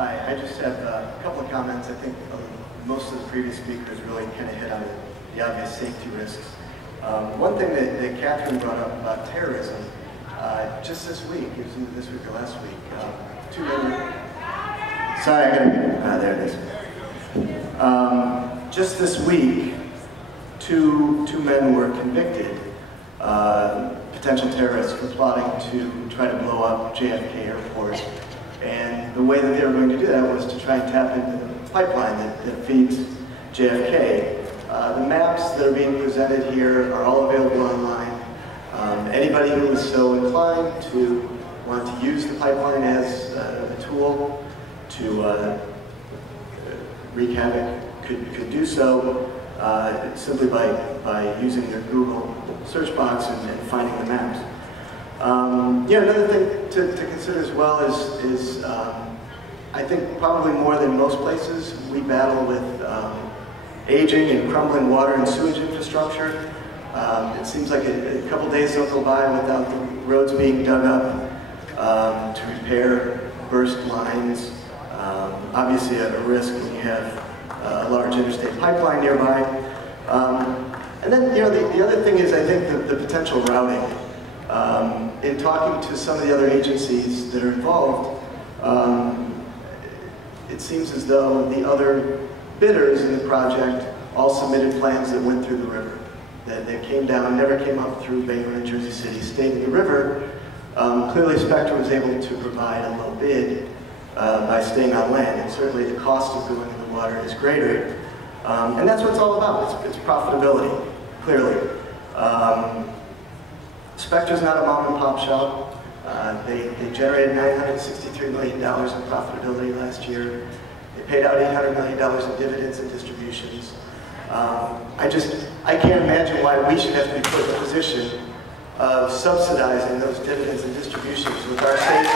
Hi, I just have a couple of comments. I think most of the previous speakers really kind of hit on the obvious safety risks. One thing that Catherine brought up about terrorism, just this week, it was either this week or last week, 2 men, sorry, I gotta, there it is. Just this week, two men were convicted, potential terrorists, for plotting to try to blow up JFK Airport. And the way that they were going to do that was to try and tap into the pipeline that feeds JFK. The maps that are being presented here are all available online. Anybody who is so inclined to want to use the pipeline as a tool to wreak havoc could do so simply by using their Google search box and finding the maps. Yeah, another thing to consider as well is I think probably more than most places, we battle with aging and crumbling water and sewage infrastructure. It seems like a couple days don't go by without the roads being dug up to repair burst lines. Obviously a risk when you have a large interstate pipeline nearby. And then, you know, the other thing is, I think, the potential routing. In talking to some of the other agencies that are involved, it seems as though the other bidders in the project all submitted plans that went through the river. That came down, never came up through Bangor and Jersey City, stayed in the river. Clearly Spectra was able to provide a low bid by staying on land, and certainly the cost of going in the water is greater. And that's what it's all about, it's profitability, clearly. Spectra's not a mom and pop shop. They generated $963 million in profitability last year. They paid out $800 million in dividends and distributions. I can't imagine why we should have to be put in a position of subsidizing those dividends and distributions with our safety.